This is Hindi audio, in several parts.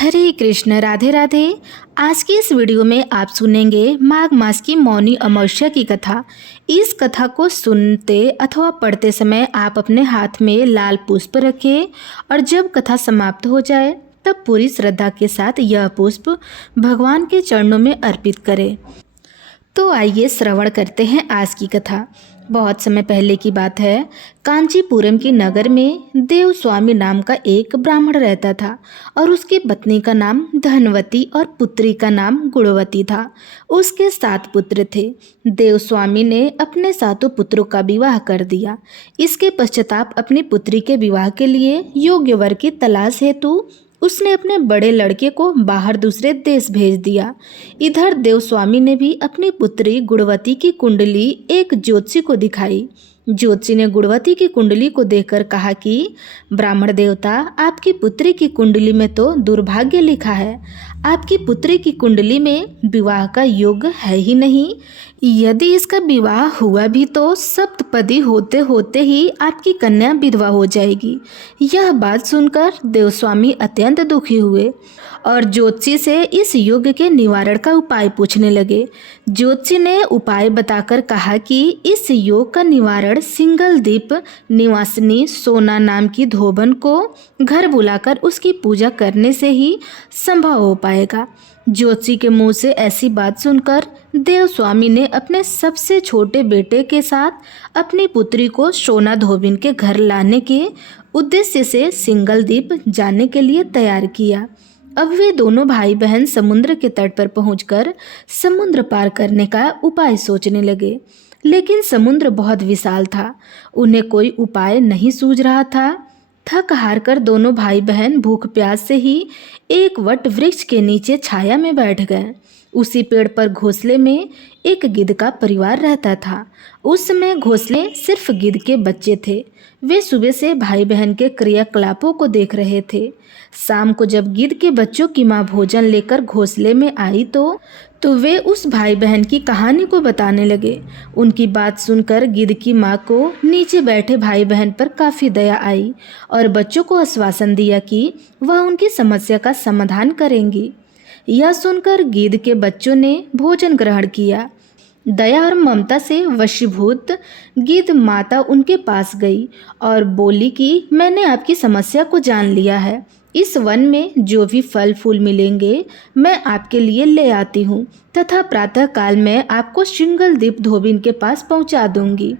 हरे कृष्ण, राधे राधे। आज की इस वीडियो में आप सुनेंगे माघ मास की मौनी अमावस्या की कथा। इस कथा को सुनते अथवा पढ़ते समय आप अपने हाथ में लाल पुष्प रखें और जब कथा समाप्त हो जाए तब पूरी श्रद्धा के साथ यह पुष्प भगवान के चरणों में अर्पित करें। तो आइए श्रवण करते हैं आज की कथा। बहुत समय पहले की बात है। कांचीपुरम के नगर में देवस्वामी नाम का एक ब्राह्मण रहता था और उसकी पत्नी का नाम धनवती और पुत्री का नाम गुणवती था। उसके 7 पुत्र थे। देवस्वामी ने अपने 7 पुत्रों का विवाह कर दिया। इसके पश्चाताप अपनी पुत्री के विवाह के लिए योग्य वर की तलाश हेतु उसने अपने बड़े लड़के को बाहर दूसरे देश भेज दिया। इधर देवस्वामी ने भी अपनी पुत्री गुणवती की कुंडली एक ज्योतिषी को दिखाई। ज्योतिषी ने गुणवती की कुंडली को देखकर कहा कि ब्राह्मण देवता, आपकी पुत्री की कुंडली में तो दुर्भाग्य लिखा है। आपकी पुत्री की कुंडली में विवाह का योग है ही नहीं। यदि इसका विवाह हुआ भी तो सप्तपदी होते होते ही आपकी कन्या विधवा हो जाएगी। यह बात सुनकर देवस्वामी अत्यंत दुखी हुए और ज्योतिषी से इस योग के निवारण का उपाय पूछने लगे। ज्योतिषी ने उपाय बताकर कहा कि इस योग का निवारण सिंगलदीप निवासिनी सोना नाम की धोबन को घर बुलाकर उसकी पूजा करने से ही संभव हो पाएगा। ज्योतिषी के मुंह से ऐसी बात सुनकर देवस्वामी ने अपने सबसे छोटे बेटे के साथ अपनी पुत्री को सोना धोबिन के घर लाने के उद्देश्य से सिंगलदीप जाने के लिए तैयार किया। अब वे दोनों भाई बहन समुद्र के तट पर पहुंचकर समुद्र पार करने का उपाय सोचने लगे, लेकिन समुद्र बहुत विशाल था। उन्हें कोई उपाय नहीं सूझ रहा था। थक हार कर दोनों भाई बहन भूख प्यास से ही एक वट वृक्ष के नीचे छाया में बैठ गए। उसी पेड़ पर घोंसले में एक गिद्ध का परिवार रहता था। उस समय घोंसले सिर्फ गिद्ध के बच्चे थे। वे सुबह से भाई बहन के क्रियाकलापों को देख रहे थे। शाम को जब गिद्ध के बच्चों की माँ भोजन लेकर घोंसले में आई तो वे उस भाई बहन की कहानी को बताने लगे। उनकी बात सुनकर गिद्ध की माँ को नीचे बैठे भाई बहन पर काफ़ी दया आई और बच्चों को आश्वासन दिया कि वह उनकी समस्या का समाधान करेंगी। यह सुनकर गिद्ध के बच्चों ने भोजन ग्रहण किया। दया और ममता से वशीभूत गिद्ध माता उनके पास गई और बोली कि मैंने आपकी समस्या को जान लिया है। इस वन में जो भी फल फूल मिलेंगे मैं आपके लिए ले आती हूँ तथा प्रातः काल में आपको सिंगलदीप धोबिन के पास पहुँचा दूंगी।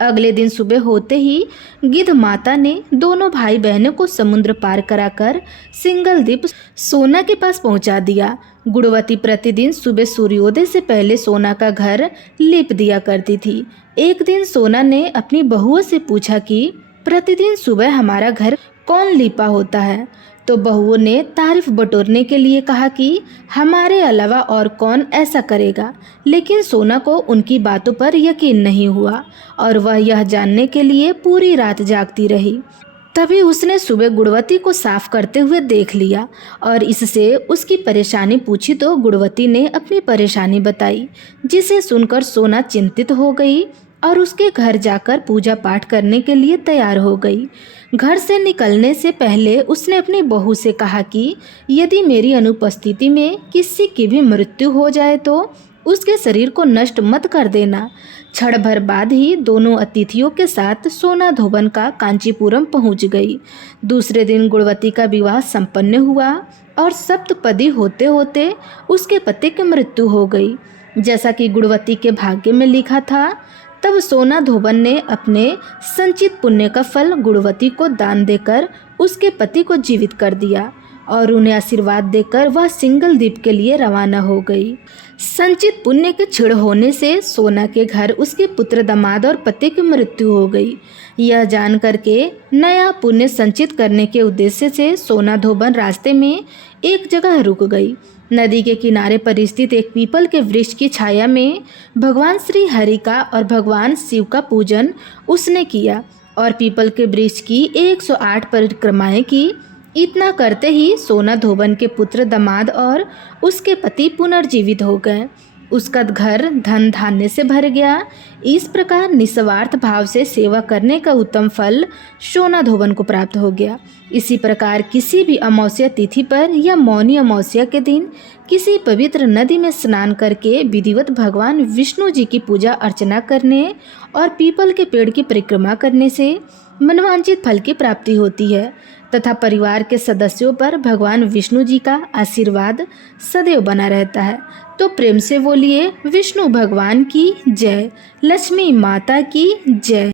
अगले दिन सुबह होते ही गिद्ध माता ने दोनों भाई बहनों को समुद्र पार कराकर सिंगलदीप सोना के पास पहुंचा दिया। गुणवती प्रतिदिन सुबह सूर्योदय से पहले सोना का घर लीप दिया करती थी। एक दिन सोना ने अपनी बहुओं से पूछा कि प्रतिदिन सुबह हमारा घर कौन लीपा होता है? तो बहुओं ने तारीफ बटोरने के लिए कहा कि हमारे अलावा और कौन ऐसा करेगा। लेकिन सोना को उनकी बातों पर यकीन नहीं हुआ और वह यह जानने के लिए पूरी रात जागती रही। तभी उसने सुबह गुणवती को साफ करते हुए देख लिया और इससे उसकी परेशानी पूछी तो गुणवती ने अपनी परेशानी बताई, जिसे सुनकर सोना चिंतित हो गई और उसके घर जाकर पूजा पाठ करने के लिए तैयार हो गई। घर से निकलने से पहले उसने अपनी बहू से कहा कि यदि मेरी अनुपस्थिति में किसी की भी मृत्यु हो जाए तो उसके शरीर को नष्ट मत कर देना। क्षण भर बाद ही दोनों अतिथियों के साथ सोना धोबन का कांचीपुरम पहुंच गई। दूसरे दिन गुणवती का विवाह संपन्न हुआ और सप्तपदी होते होते उसके पति की मृत्यु हो गई। जैसा कि गुणवती के भाग्य में लिखा था, तब सोना धोबन ने अपने संचित पुण्य का फल गुणवती को दान देकर उसके पति को जीवित कर दिया और उन्हें आशीर्वाद देकर वह सिंगलदीप के लिए रवाना हो गई। संचित पुण्य के क्षीण होने से सोना के घर उसके पुत्र दामाद और पति की मृत्यु हो गई। यह जान करके नया पुण्य संचित करने के उद्देश्य से सोना धोबन रास्ते में एक जगह रुक गई। नदी के किनारे पर स्थित एक पीपल के वृक्ष की छाया में भगवान श्री हरि का और भगवान शिव का पूजन उसने किया और पीपल के वृक्ष की 108 परिक्रमाएं की। इतना करते ही सोना धोबन के पुत्र दामाद और उसके पति पुनर्जीवित हो गए। उसका घर धन धान्य से भर गया। इस प्रकार निस्वार्थ भाव से सेवा करने का उत्तम फल सोना धोबन को प्राप्त हो गया। इसी प्रकार किसी भी अमावस्या तिथि पर या मौनी अमावस्या के दिन किसी पवित्र नदी में स्नान करके विधिवत भगवान विष्णु जी की पूजा अर्चना करने और पीपल के पेड़ की परिक्रमा करने से मनवांछित फल की प्राप्ति होती है तथा परिवार के सदस्यों पर भगवान विष्णु जी का आशीर्वाद सदैव बना रहता है। तो प्रेम से बोलिए विष्णु भगवान की जय, लक्ष्मी माता की जय।